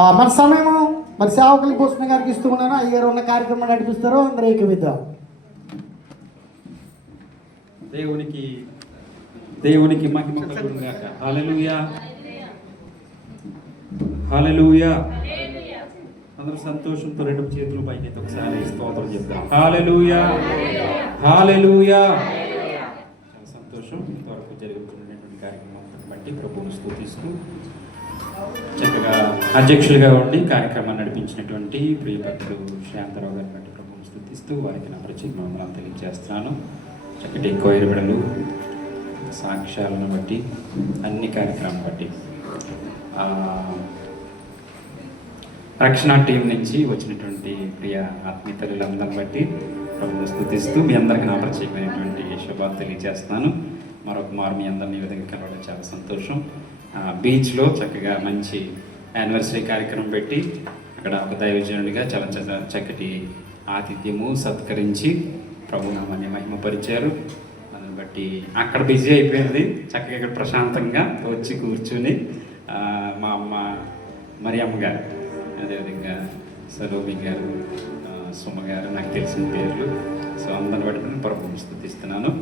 మన సమయము మరి సేవకులు భూషణ గారికి ఇస్తూ ఉన్నాను. అయ్యారు ఉన్న కార్యక్రమం నడిపిస్తారు. అందరూ ఏకవిద్దాం. దేవునికి మహిమ కలుగును గాక. హల్లెలూయా, హల్లెలూయా. అందరూ సంతోషంతో రెండు చేతులు పైకి ఒకసారి స్తోత్రం చెప్తాం. హల్లెలూయా, హల్లెలూయా. చాలా సంతోషం. ఇంతవరకు జరుగుతున్నటువంటి కార్యక్రమం బట్టి ప్రభువును స్తుతిస్తూ చక్కగా అధ్యక్షులుగా ఉండి కార్యక్రమాన్ని నడిపించినటువంటి ప్రియభక్తుడు శాంతరావు గారిని బట్టి ప్రభువును స్తుతిస్తూ వారికి నా ప్రత్యేక వందనాలు తెలియజేస్తున్నాను. చక్కటి కోయిల బిడలు సాక్ష్యాలను బట్టి అన్ని కార్యక్రమం బట్టి రక్షణ టీం నుంచి వచ్చినటువంటి ప్రియ ఆత్మీయతలందరిని బట్టి ప్రభువును స్తుతిస్తూ మీ అందరికీ నా ప్రత్యేకమైనటువంటి శుభాలు తెలియజేస్తున్నాను. మరొక మారు మీ అందరినీ ఈ విధంగా కలవడం చాలా సంతోషం. బీచ్లో చక్కగా మంచి యానివర్సరీ కార్యక్రమం పెట్టి అక్కడ ఒక దైవజనుడిగా చాలా చక్కటి ఆతిథ్యము సత్కరించి ప్రభునామాన్ని మహిమపరిచారు. దాన్ని బట్టి అక్కడ బిజీ అయిపోయింది. చక్కగా ఇక్కడ ప్రశాంతంగా వచ్చి కూర్చుని మా అమ్మ మరియమ్మ గారు, అదేవిధంగా సలోమి గారు, సుమ గారు, నాకు తెలిసిన పేర్లు. సో అందరిని బట్టి ప్రభువును స్తుతిస్తున్నాను.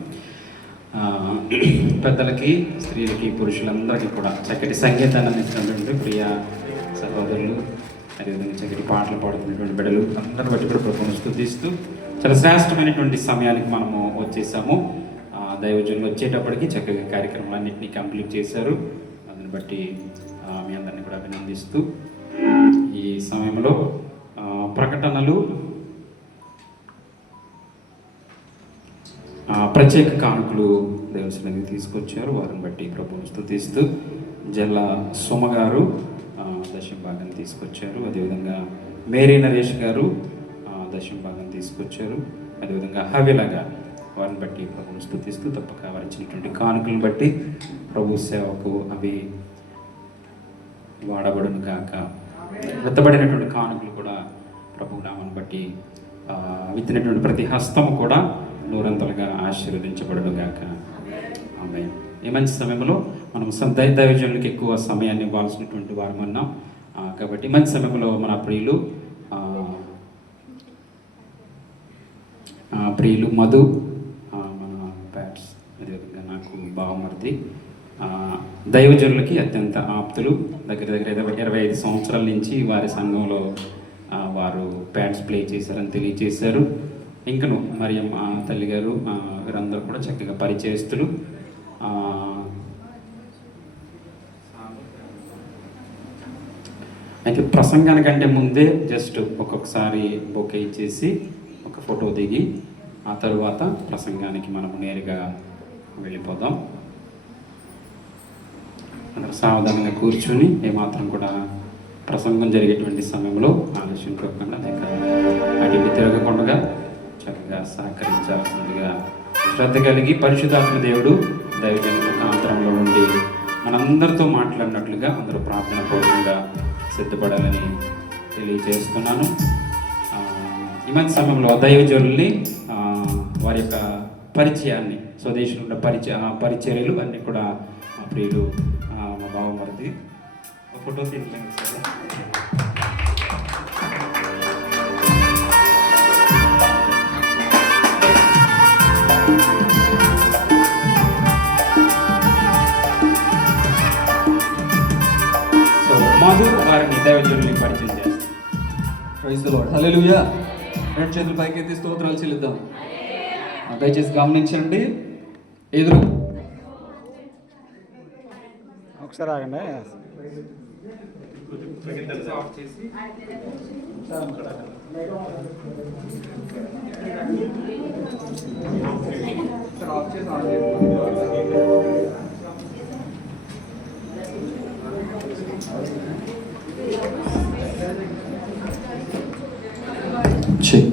పెద్దలకి, స్త్రీలకి, పురుషులందరికీ కూడా చక్కటి సంగీతాన్ని అందిస్తున్నటువంటి ప్రియ సహోదరులు, అదేవిధంగా చక్కటి పాటలు పాడుతున్నటువంటి బిడ్డలు అందరిని బట్టి కూడా ప్రభువును స్తుతిస్తూ చాలా శ్రేష్టమైనటువంటి సమయానికి మనము వచ్చేసాము. దైవజనులు వచ్చేటప్పటికి చక్కగా కార్యక్రమాలన్నింటినీ కంప్లీట్ చేశారు. దాన్ని బట్టి మీ అందరినీ కూడా అభినందిస్తూ ఈ సమయంలో ప్రకటనలు, ప్రత్యేక కానుకలు దేవస్థానానికి తీసుకొచ్చారు. వారిని బట్టి ప్రభువును స్తుతిస్తూ జల్ల సోమ గారు దశమ భాగాన్ని తీసుకొచ్చారు. అదేవిధంగా మేరీ నరేష్ గారు దశమ భాగాన్ని తీసుకొచ్చారు. అదేవిధంగా హవిల గారు, వారిని బట్టి ప్రభువును స్తుతిస్తూ తప్పక వారు ఇచ్చినటువంటి కానుకలను బట్టి ప్రభు సేవకు అవి వాడబడును గాక. విత్తబడినటువంటి కానుకలు కూడా ప్రభు నామాన్ని బట్టి విత్తినటువంటి ప్రతి హస్తము కూడా నూరంతలుగా ఆశీర్వదించబడును గాక. ఆమె ఈ మంచి సమయంలో మనం దైవజనులకు ఎక్కువ సమయాన్ని ఇవ్వాల్సినటువంటి వారం అన్నాం. కాబట్టి మంచి సమయంలో మన ప్రియులు మధు, మన ప్యాట్స్, అదేవిధంగా నాకు బావమర్ది, దైవజనులకి అత్యంత ఆప్తులు, దగ్గర 25 సంవత్సరాల నుంచి వారి సంఘంలో వారు ప్యాడ్స్ ప్లే చేశారని తెలియజేశారు. ఇంకను మరియమ్మ తల్లి గారు వీరందరూ కూడా చక్కగా పరిచయస్తులు. అయితే ప్రసంగానికంటే ముందే జస్ట్ ఒక్కొక్కసారి బొకే ఇచ్చేసి ఒక ఫోటో దిగి ఆ తరువాత ప్రసంగానికి మనము నేరుగా వెళ్ళిపోదాం. అందరూ సావధానంగా కూర్చుని ఏమాత్రం కూడా ప్రసంగం జరిగేటువంటి సమయంలో ఆలస్యం కాకుండా అటు తిరగకుండా చక్కగా సహకరించాల్సిందిగా శ్రద్ధ కలిగి పరిశుద్ధాత్మ దేవుడు దైవజనుల అంతరంలో ఉండి మనందరితో మాట్లాడినట్లుగా అందరూ ప్రార్థన పూర్వకంగా సిద్ధపడాలని తెలియజేస్తున్నాను. ఈ మంచి సమయంలో దైవజనుల్ని వారి యొక్క పరిచయాన్ని, స్వదేశంలో పరిచర్యలు అన్నీ కూడా మా ప్రియులు మా బావమరిది ఫోటో తీయలేదు సార్. మధు వారిని దైవజనుల్ని పరిచయం చేస్తారు. Praise the lord. హల్లెలూయా. రెండు చేతులు పైకెత్తి స్తోత్రాలు చెల్లిద్దాం. దయచేసి గమనించండి. ఎదురు ఒకసారి ఆగండి.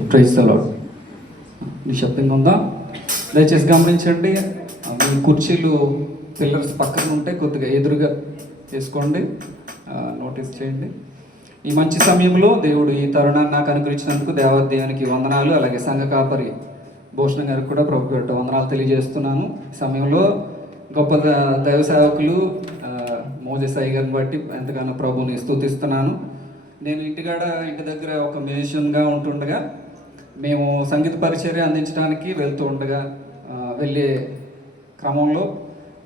Praise the Lord. నిశ్శబ్దంగా ఉందా? దయచేసి గమనించండి. మీ కుర్చీలు పిల్లర్స్ పక్కన ఉంటే కొద్దిగా ఎదురుగా చేసుకోండి. నోటీస్ చేయండి. ఈ మంచి సమయంలో దేవుడు ఈ తరుణాన్ని నాకు అనుగ్రహించినందుకు దేవునికి వందనాలు. అలాగే సంఘ కాపరి భూషణ గారికి కూడా ప్రభు పేరిట వందనాలు తెలియజేస్తున్నాను. ఈ సమయంలో గొప్ప దైవ సేవకులు మోజెస్ అయ్య గారిని బట్టి ఎంతగానో ప్రభుని స్తుతిస్తున్నాను. నేను ఇంటి దగ్గర ఒక మ్యూజిషియన్గా ఉంటుండగా మేము సంగీత పరిచర్య అందించడానికి వెళ్తూ ఉండగా వెళ్ళే క్రమంలో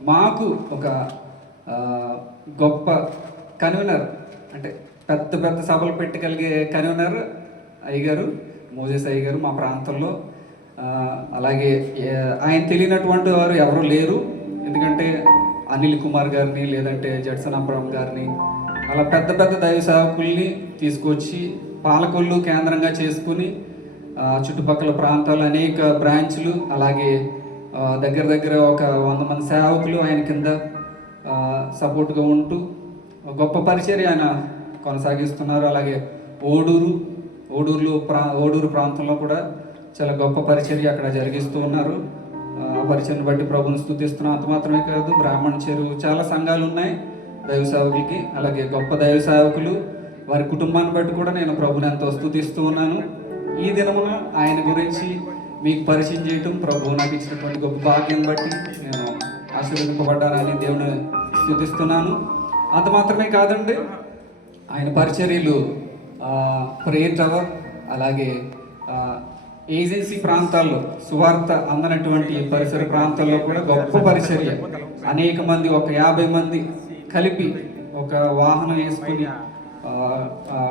మాకు ఒక గొప్ప కన్వీనర్, అంటే పెద్ద పెద్ద సభలు పెట్టగలిగే కన్వీనర్ అయ్యగారు, మోజెస్ అయ్యగారు మా ప్రాంతంలో. అలాగే ఆయన తెలియనటువంటి వారు ఎవరు లేరు. ఎందుకంటే అనిల్ కుమార్ గారిని, లేదంటే జడ్సన్ అబ్రహం గారిని, అలా పెద్ద పెద్ద దైవ సేవకుల్ని తీసుకొచ్చి పాలకొల్లు కేంద్రంగా చేసుకుని చుట్టుపక్కల ప్రాంతాలు అనేక బ్రాంచ్లు, అలాగే దగ్గర ఒక 100 మంది సేవకులు ఆయన కింద సపోర్ట్గా ఉంటూ గొప్ప పరిచర్య ఆయన కొనసాగిస్తున్నారు. అలాగే ఓడూరు ప్రాంతంలో కూడా చాలా గొప్ప పరిచర్య అక్కడ జరిగిస్తూ ఉన్నారు. ఆ పరిచర్ని బట్టి ప్రభుని స్తుతిస్తున్నాం. అంత మాత్రమే కాదు, బ్రాహ్మణ చెరువు చాలా సంఘాలు ఉన్నాయి దైవ సేవకులకి. అలాగే గొప్ప దైవ సేవకులు, వారి కుటుంబాన్ని బట్టి కూడా నేను ప్రభుని ఎంతో స్తుతిస్తూ ఉన్నాను. ఈ దినమున ఆయన గురించి మీకు పరిచయం చేయటం ప్రభు నాకు ఇచ్చినటువంటి గొప్ప భాగ్యం బట్టి నేను ఆశీర్వదింపబడ్డానని దేవుని స్తుతిస్తున్నాను. అంత మాత్రమే కాదండి, ఆయన పరిచర్యలు ప్రేయర్ టవర్, అలాగే ఏజెన్సీ ప్రాంతాల్లో సువార్త అందనటువంటి పరిసర ప్రాంతాల్లో కూడా గొప్ప పరిచర్య. అనేక మంది, ఒక 50 మంది కలిపి ఒక వాహనం వేసుకుని